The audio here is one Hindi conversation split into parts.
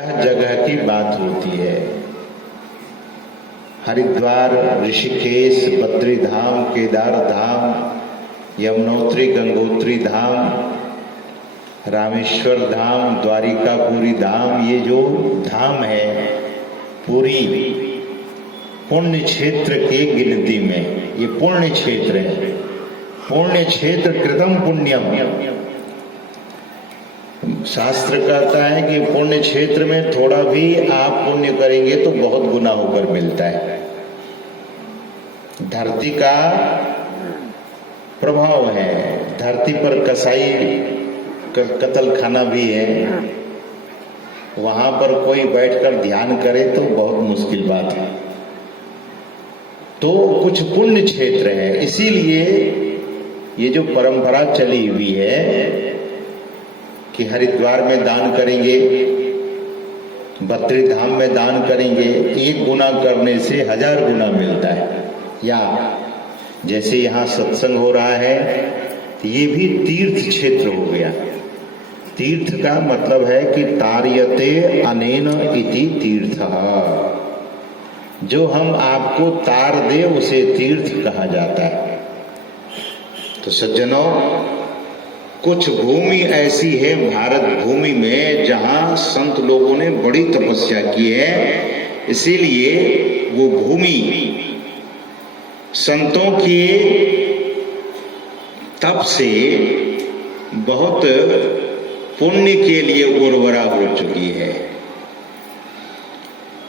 जगह की बात होती है। हरिद्वार, ऋषिकेश, बद्री धाम, केदार धाम, यमुनोत्री, गंगोत्री धाम, रामेश्वर धाम, द्वारिकापुरी धाम, ये जो धाम है पूरी पुण्य क्षेत्र के गिनती में ये पुण्य क्षेत्र है। पुण्य क्षेत्र कृतम पुण्यम, शास्त्र कहता है कि पुण्य क्षेत्र में थोड़ा भी आप पुण्य करेंगे तो बहुत गुना होकर मिलता है। धरती का प्रभाव है, धरती पर कसाई कत्ल खाना भी है, वहां पर कोई बैठकर ध्यान करे तो बहुत मुश्किल बात है। तो कुछ पुण्य क्षेत्र है, इसीलिए ये जो परंपरा चली हुई है कि हरिद्वार में दान करेंगे, बद्री धाम में दान करेंगे, 1 गुना करने से 1000 गुना मिलता है। या जैसे यहाँ सत्संग हो रहा है तो ये भी तीर्थ क्षेत्र हो गया। तीर्थ का मतलब है कि तार्यते अनेन इति तीर्थः, जो हम आपको तार दे उसे तीर्थ कहा जाता है। तो सज्जनों, कुछ भूमि ऐसी है भारत भूमि में जहां संत लोगों ने बड़ी तपस्या की है, इसीलिए वो भूमि संतों के तप से बहुत पुण्य के लिए उर्वरा हो चुकी है।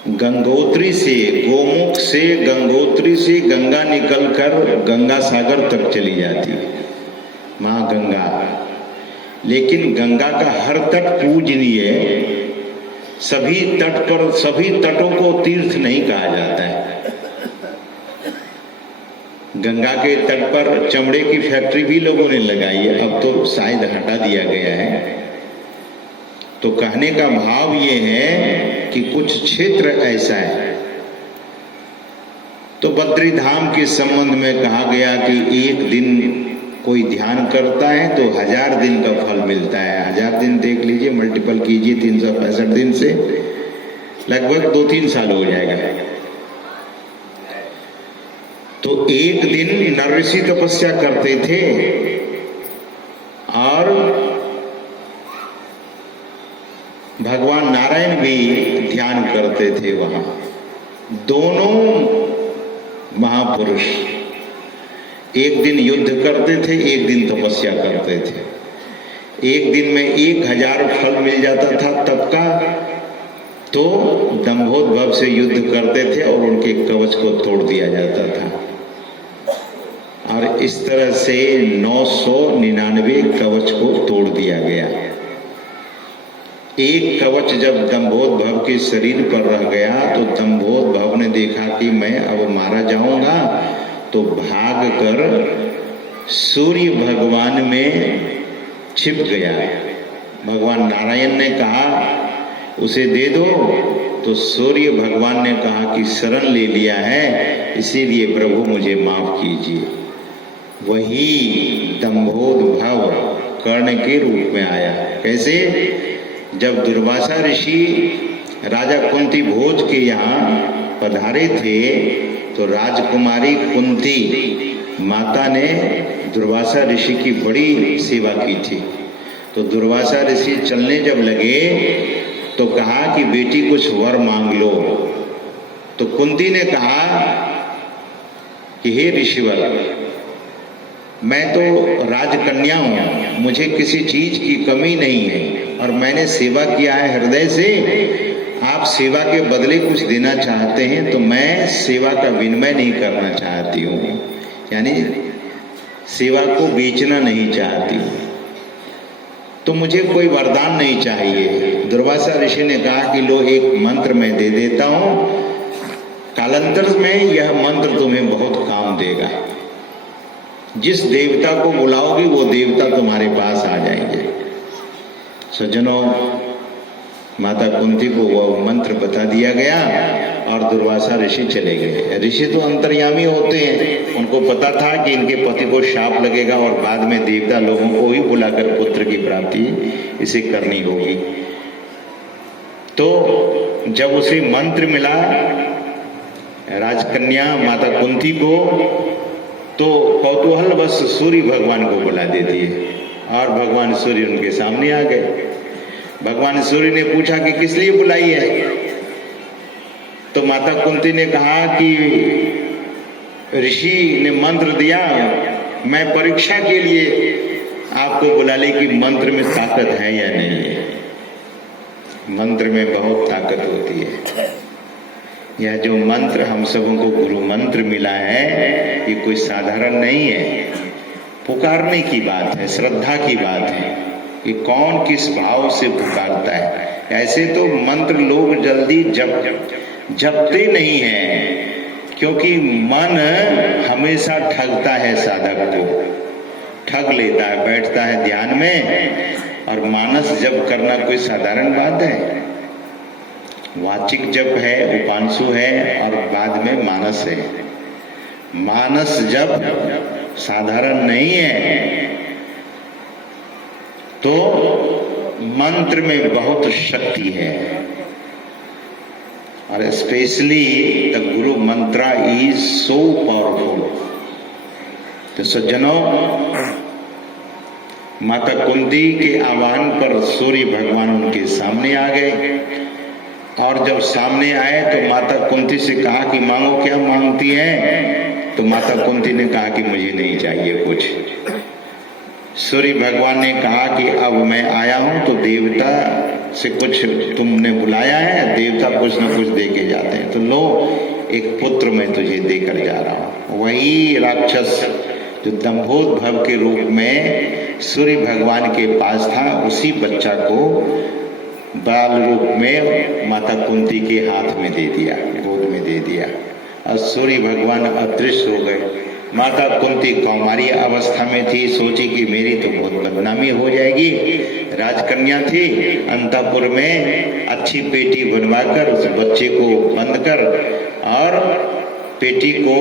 गंगोत्री से, गोमुख से, गंगोत्री से गंगा निकलकर गंगा सागर तक चली जाती है, मां गंगा। लेकिन गंगा का हर तट पूजनीय है। सभी तट पर, सभी तटों को तीर्थ नहीं कहा जाता है। गंगा के तट पर चमड़े की फैक्ट्री भी लोगों ने लगाई है, अब तो शायद हटा दिया गया है। तो कहने का भाव ये है कि कुछ क्षेत्र ऐसा है। तो बद्री धाम के संबंध में कहा गया कि 1 दिन कोई ध्यान करता है तो 1000 दिन का फल मिलता है। 1000 दिन देख लीजिए, मल्टीपल कीजिए 365 दिन से, लगभग 2-3 साल हो जाएगा। तो 1 दिन नरऋषि तपस्या करते थे और भगवान नारायण भी ध्यान करते थे वहां। दोनों महापुरुष 1 दिन युद्ध करते थे, 1 दिन तपस्या करते थे। 1 दिन में 1000 फल मिल जाता था तब का, तो दंभोद्भव से युद्ध करते थे और उनके कवच को तोड़ दिया जाता था। और इस तरह से 999 कवच को तोड़ दिया गया। एक कवच जब दंभोद्भव के शरीर पर रह गया तो दंभोद्भव ने देखा कि मैं अब मारा जाऊंगा, तो भाग कर सूर्य भगवान में छिप गया। भगवान नारायण ने कहा उसे दे दो, तो सूर्य भगवान ने कहा कि शरण ले लिया है, इसीलिए प्रभु मुझे माफ कीजिए। वही दंभोद्भव कर्ण के रूप में आया। कैसे? जब दुर्वासा ऋषि राजा कुंती भोज के यहाँ पधारे थे तो राजकुमारी कुंती माता ने दुर्वासा ऋषि की बड़ी सेवा की थी। तो दुर्वासा ऋषि चलने जब लगे तो कहा कि बेटी कुछ वर मांग लो। तो कुंती ने कहा कि हे ऋषिवर, मैं तो राजकन्या हूं, मुझे किसी चीज की कमी नहीं है और मैंने सेवा किया है हृदय से। आप सेवा के बदले कुछ देना चाहते हैं तो मैं सेवा का विनिमय नहीं करना चाहती हूँ, यानी सेवा को बेचना नहीं चाहती हूँ, तो मुझे कोई वरदान नहीं चाहिए। दुर्वासा ऋषि ने कहा कि लो, एक मंत्र मैं दे देता हूँ, कालांतर में यह मंत्र तुम्हें बहुत काम देगा। जिस देवता को बुलाओगे वो देवता तुम्हारे पास आ जाएंगे। सज्जनों, माता कुंती को वह मंत्र बता दिया गया और दुर्वासा ऋषि चले गए। ऋषि तो अंतर्यामी होते हैं, उनको पता था कि इनके पति को शाप लगेगा और बाद में देवता लोगों को ही बुलाकर पुत्र की प्राप्ति इसे करनी होगी। तो जब उसे मंत्र मिला राजकन्या माता कुंती को, तो कौतूहल बस सूर्य भगवान को बुला देती है और भगवान सूर्य उनके सामने आ गए। भगवान सूर्य ने पूछा कि किस लिए बुलाई है? तो माता कुंती ने कहा कि ऋषि ने मंत्र दिया, मैं परीक्षा के लिए आपको बुला ले कि मंत्र में ताकत है या नहीं है। मंत्र में बहुत ताकत होती है। यह जो मंत्र हम सबों को गुरु मंत्र मिला है, ये कोई साधारण नहीं है। पुकारने की बात है, श्रद्धा की बात है कि कौन किस भाव से पुकारता है। ऐसे तो मंत्र लोग जल्दी जपते नहीं हैं, क्योंकि मन हमेशा ठगता है, साधक को ठग लेता है, बैठता है ध्यान में, और मानस जप करना कोई साधारण बात है। वाचिक जप है, उपांशु है, और बाद में मानस है। मानस जप साधारण नहीं है। तो मंत्र में बहुत शक्ति है, और specially the Guru Mantra is so powerful. तो सज्जनों, माता कुंती के आह्वान पर सूर्य भगवान उनके सामने आ गए, और जब सामने आए तो माता कुंती से कहा कि मांगो, क्या मांगती हैं? तो माता कुंती ने कहा कि मुझे नहीं चाहिए कुछ। सूर्य भगवान ने कहा कि अब मैं आया हूं तो देवता से कुछ तुमने बुलाया है, देवता कुछ न कुछ दे के जाते हैं, तो लो एक पुत्र मैं तुझे देकर जा रहा हूं। वही राक्षस जो दंभोदभव के रूप में सूर्य भगवान के पास था, उसी बच्चा को बाल रूप में माता कुंती के हाथ में दे दिया, गोद में दे दिया, और सूर्य भगवान अदृश्य हो गए। माता कुंती कौमारी अवस्था में थी, सोची कि मेरी तो बहुत बदनामी हो जाएगी। राजकन्या थी, अंतःपुर में अच्छी पेटी बनवाकर उस बच्चे को बंद कर, और पेटी को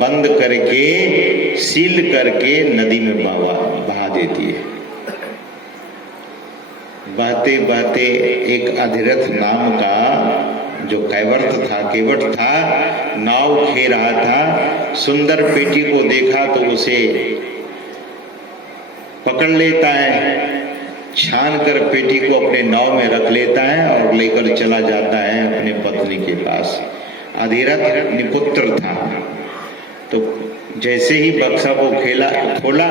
बंद करके सील करके नदी में बहा देती है। बहते बहते एक अधिरथ नाम का जो केवट था, नाव खे रहा था, सुंदर पेटी को देखा तो उसे पकड़ लेता है, छान कर पेटी को अपने नाव में रख लेता है और लेकर चला जाता है अपने पत्नी के पास। अधिरथ निपुत्र था, तो जैसे ही बक्सा को खोला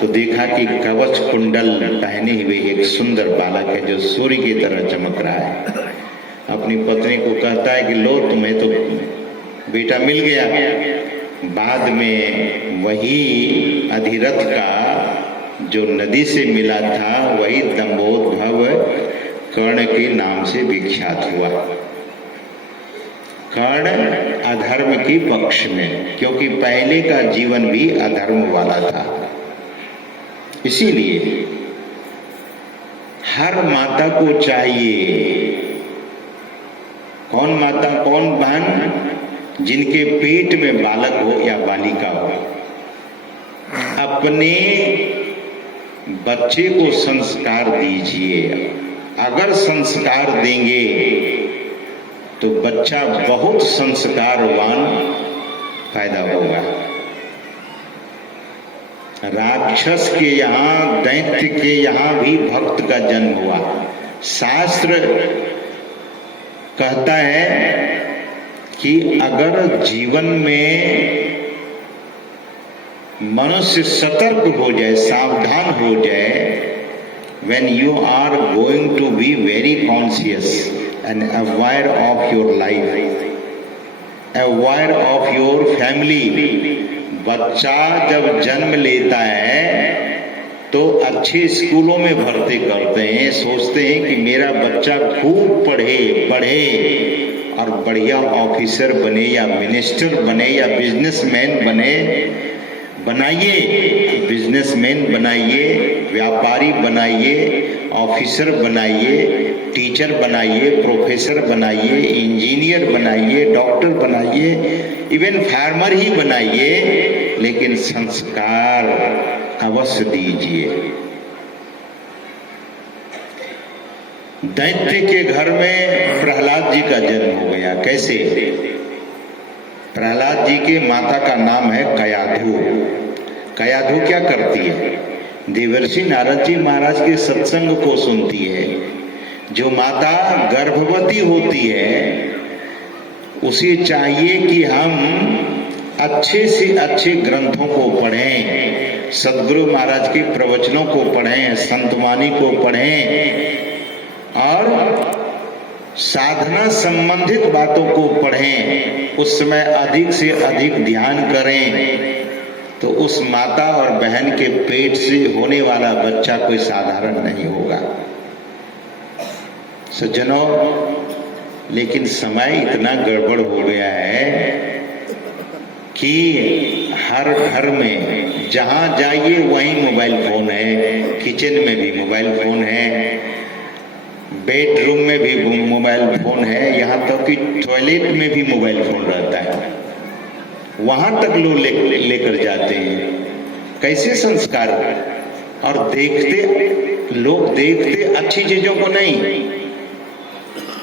तो देखा कि कवच कुंडल पहने हुए एक सुंदर बालक है जो सूर्य की तरह चमक रहा है। अपनी पत्नी को कहता है कि लो, तुम्हें तो बेटा मिल गया। बाद में वही अधिरथ का जो नदी से मिला था, वही दंभोदभव कर्ण के नाम से विख्यात हुआ। कर्ण अधर्म के पक्ष में, क्योंकि पहले का जीवन भी अधर्म वाला था। इसीलिए हर माता को चाहिए, कौन माता कौन बहन, जिनके पेट में बालक हो या बालिका हो, अपने बच्चे को संस्कार दीजिए। अगर संस्कार देंगे तो बच्चा बहुत संस्कारवान पैदा होगा। राक्षस के यहाँ, दैत्य के यहाँ भी भक्त का जन्म हुआ। शास्त्र कहता है कि अगर जीवन में मनुष्य सतर्क हो जाए, सावधान हो जाए, when you are going to be very conscious and aware of your life, aware of your family, बच्चा जब जन्म लेता है तो अच्छे स्कूलों में भर्ती करते हैं, सोचते हैं कि मेरा बच्चा खूब पढ़े बढ़े और बढ़िया ऑफिसर बने या मिनिस्टर बने या बिजनेसमैन बने। बनाइए, बिजनेसमैन बनाइए, व्यापारी बनाइए, ऑफिसर बनाइए, टीचर बनाइए, प्रोफेसर बनाइए, इंजीनियर बनाइए, डॉक्टर बनाइए, इवन फार्मर ही बनाइए, लेकिन संस्कार अवश्य दीजिए। दैत्य के घर में प्रहलाद जी का जन्म हो गया। कैसे? प्रहलाद जी के माता का नाम है कयाधु। कयाधु क्या करती है? देवर्षि नारद जी महाराज के सत्संग को सुनती है। जो माता गर्भवती होती है उसे चाहिए कि हम अच्छे से अच्छे ग्रंथों को पढ़ें, सद्गुरु महाराज के प्रवचनों को पढ़ें, संतवाणी को पढ़ें और साधना संबंधित बातों को पढ़ें। उस समय अधिक से अधिक ध्यान करें तो उस माता और बहन के पेट से होने वाला बच्चा कोई साधारण नहीं होगा। सज्जनों, लेकिन समय इतना गड़बड़ हो गया है कि हर घर में जहां जाइए वहीं मोबाइल फोन है। किचन में भी मोबाइल फोन है, बेडरूम में भी मोबाइल फोन है, यहाँ तक कि टॉयलेट में भी मोबाइल फोन रहता है। वहां तक लोग लेकर जाते हैं। कैसे संस्कार? और लोग देखते अच्छी चीजों को नहीं।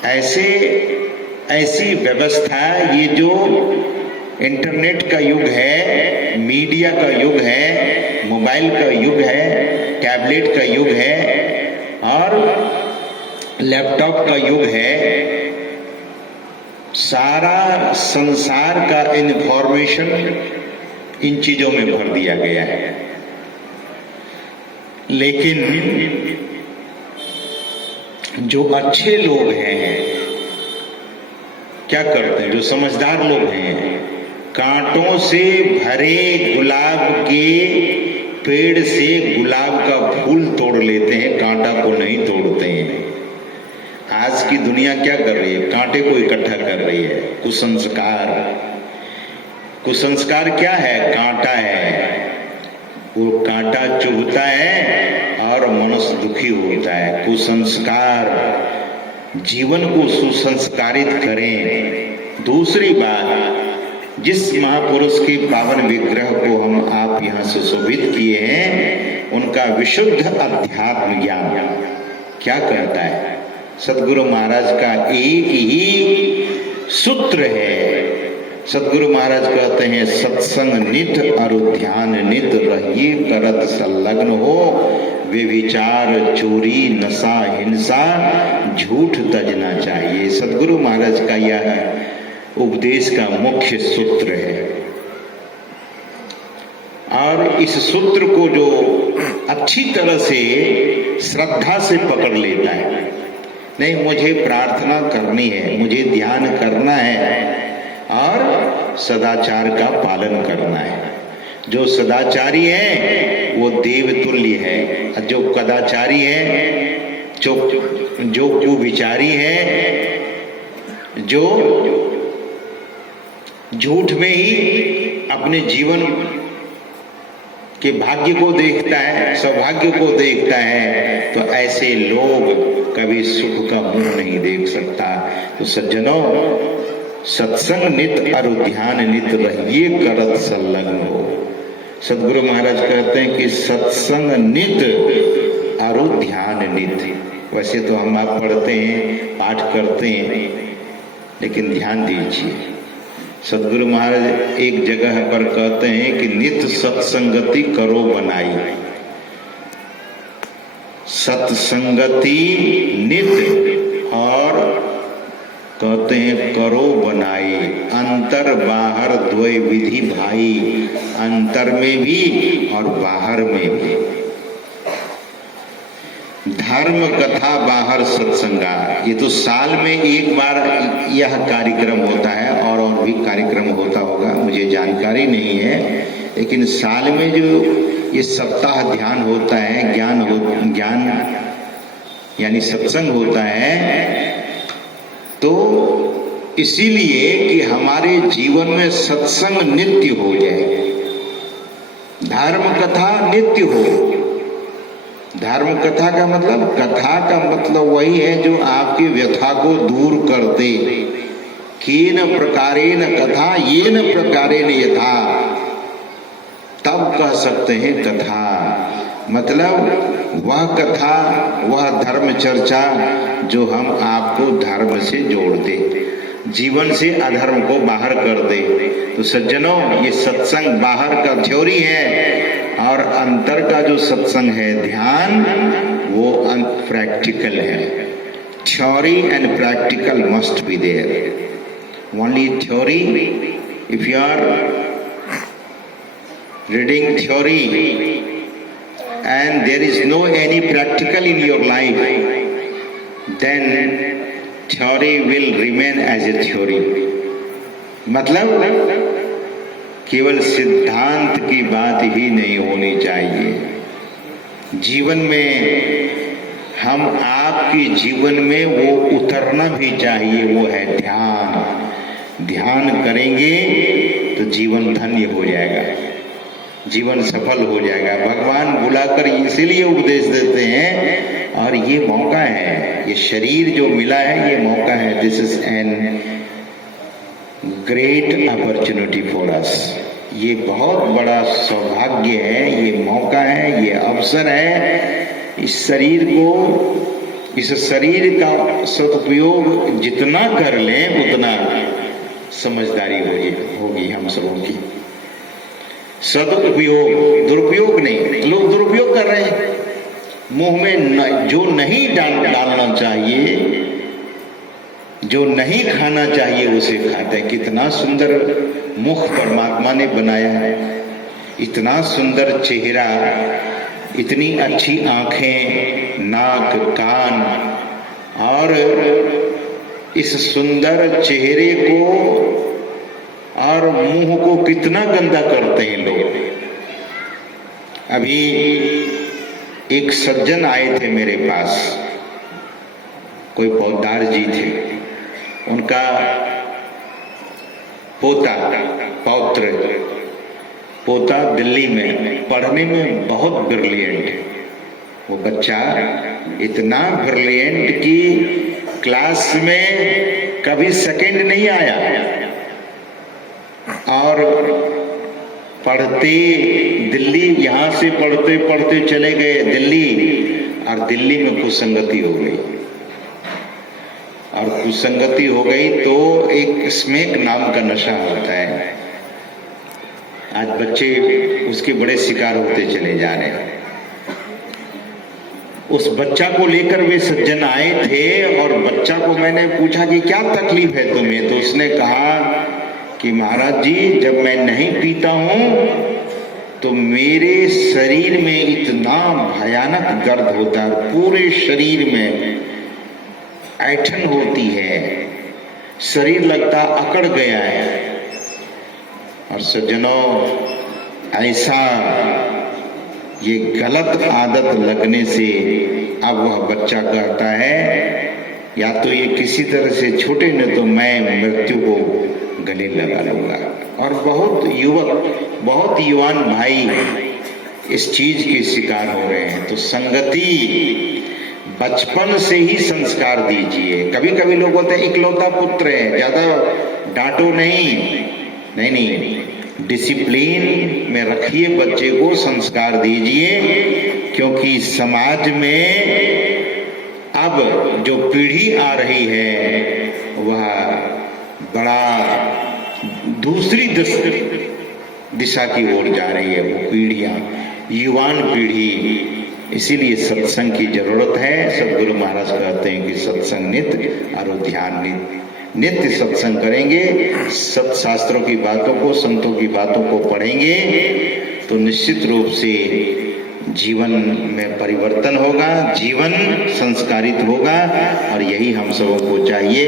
ऐसी व्यवस्था, ये जो इंटरनेट का युग है, मीडिया का युग है, मोबाइल का युग है, टैबलेट का युग है और लैपटॉप का युग है, सारा संसार का इंफॉर्मेशन इन चीजों में भर दिया गया है। लेकिन जो अच्छे लोग हैं क्या करते हैं? जो समझदार लोग हैं, कांटों से भरे गुलाब के पेड़ से गुलाब का फूल तोड़ लेते हैं, कांटा को नहीं तोड़ते हैं। आज की दुनिया क्या कर रही है? कांटे को इकट्ठा कर रही है। कुसंस्कार क्या है? कांटा है। वो कांटा चुभता है और मनुष्य दुखी होता है। कुसंस्कार, जीवन को सुसंस्कारित करें। दूसरी बात, जिस महापुरुष के पावन विग्रह को हम आप यहाँ से सुशोभित किए हैं, उनका विशुद्ध अध्यात्म ज्ञान क्या कहता है? सद्गुरु महाराज का एक ही सूत्र है। सद्गुरु महाराज कहते हैं, सत्संग नित और ध्यान नित रहिए करत संलग्न हो, व्यभिचार चोरी नशा हिंसा झूठ तजना चाहिए। सद्गुरु महाराज का यह उपदेश का मुख्य सूत्र है। और इस सूत्र को जो अच्छी तरह से श्रद्धा से पकड़ लेता है, नहीं मुझे प्रार्थना करनी है, मुझे ध्यान करना है और सदाचार का पालन करना है। जो सदाचारी है वो देवतुल्य है, और जो कदाचारी है, जो कुविचारी है, जो झूठ में ही अपने जीवन के भाग्य को देखता है, सौभाग्य को देखता है, तो ऐसे लोग कभी सुख का मुंह नहीं देख सकता। तो सज्जनों, सत्संग नित और ध्यान नित रहिए करत संलग्न हो। सद्गुरु महाराज कहते हैं कि सत्संग नित और ध्यान नित। वैसे तो हम आप पढ़ते हैं, पाठ करते हैं, लेकिन ध्यान दीजिए, सद्गुरु महाराज एक जगह पर कहते हैं कि नित सत्संगति करो बनाई। सत्संगति नित और कहते हैं करो बनाई। अंतर बाहर द्वय विधि भाई, अंतर में भी और बाहर में भी। धर्म कथा बाहर सत्संगा, ये तो साल में एक बार यह कार्यक्रम होता है, और भी कार्यक्रम होता होगा, मुझे जानकारी नहीं है। लेकिन साल में जो ये सप्ताह ध्यान होता है, ज्ञान यानी सत्संग होता है, तो इसीलिए कि हमारे जीवन में सत्संग नित्य हो जाए, धर्म कथा नित्य हो। धर्म कथा का मतलब, कथा का मतलब वही है जो आपकी व्यथा को दूर कर दे। केन प्रकारेण कथा येन प्रकारेण यथा, तब कह सकते हैं कथा। मतलब वह कथा, वह धर्म चर्चा जो हम आपको धर्म से जोड़ दे, जीवन से अधर्म को बाहर कर दे। तो सज्जनों, ये सत्संग बाहर का थ्योरी है और अंतर का जो सत्संग है ध्यान, वो प्रैक्टिकल है। Theory and practical must be there. Only theory, if you are reading theory and there is no any practical in your life, then theory will remain as a theory। मतलब केवल सिद्धांत की बात ही नहीं होनी चाहिए। जीवन में हम आपके जीवन में वो उतरना भी चाहिए, वो है ध्यान। ध्यान करेंगे तो जीवन धन्य हो जाएगा, जीवन सफल हो जाएगा। भगवान बुलाकर इसीलिए उपदेश देते हैं, और ये मौका है, ये शरीर जो मिला है ये मौका है। This is an great opportunity for us. ये बहुत बड़ा सौभाग्य है, ये मौका है, ये अवसर है। इस शरीर को, इस शरीर का सदुपयोग जितना कर लें उतना समझदारी होगी हम सबों की। सदुपयोग, दुरुपयोग नहीं। लोग दुरुपयोग कर रहे हैं, मुंह में जो नहीं डालना चाहिए, जो नहीं खाना चाहिए उसे खाते हैं। कितना सुंदर मुख परमात्मा ने बनाया है, इतना सुंदर चेहरा, इतनी अच्छी आंखें, नाक, कान, और इस सुंदर चेहरे को और मुंह को कितना गंदा करते हैं लोग। अभी एक सज्जन आए थे मेरे पास, कोई पौदार जी थे, उनका पोता दिल्ली में पढ़ने में बहुत ब्रिलियंट। वो बच्चा इतना ब्रिलियंट कि क्लास में कभी सेकंड नहीं आया, और पढ़ते दिल्ली, यहाँ से पढ़ते पढ़ते चले गए दिल्ली, और दिल्ली में कुसंगति हो गई। और कुसंगति हो गई तो एक स्मैक नाम का नशा होता है। आज बच्चे उसके बड़े शिकार होते चले जा रहे हैं। उस बच्चा को लेकर वे सज्जन आए थे, और बच्चा को मैंने पूछा कि क्या तकलीफ है तुम्हें, तो उसने कहा कि महाराज जी, जब मैं नहीं पीता हूं तो मेरे शरीर में इतना भयानक दर्द होता है, पूरे शरीर में ऐंठन होती है, शरीर लगता अकड़ गया है। और सज्जनों, ऐसा ये गलत आदत लगने से अब वह बच्चा कहता है, या तो ये किसी तरह से छूटे न तो मैं मृत्यु को गले लगा लूंगा। और बहुत युवक, बहुत युवान भाई इस चीज के शिकार हो रहे हैं। तो संगति बचपन से ही संस्कार दीजिए। कभी कभी लोग बोलते हैं इकलौता पुत्र है, ज्यादा डांटो नहीं, डिसिप्लिन में रखिए बच्चे को, संस्कार दीजिए। क्योंकि समाज में अब जो पीढ़ी आ रही है वह बड़ा दूसरी दिशा की ओर जा रही है, वो पीढ़ियां, युवान पीढ़ी। इसीलिए सत्संग की जरूरत है। सदगुरु महाराज कहते हैं कि सत्संग नित्य और ध्यान नित्य सत्संग करेंगे, सत्शास्त्रों की बातों को, संतों की बातों को पढ़ेंगे तो निश्चित रूप से जीवन में परिवर्तन होगा, जीवन संस्कारित होगा, और यही हम सबों को चाहिए।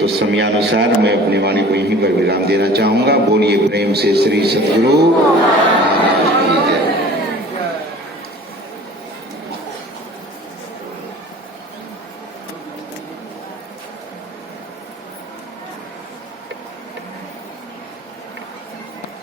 तो समयानुसार मैं अपनी वाणी को यहीं पर विराम देना चाहूंगा। बोलिए प्रेम से श्री सद्गुरु महाराज की जय।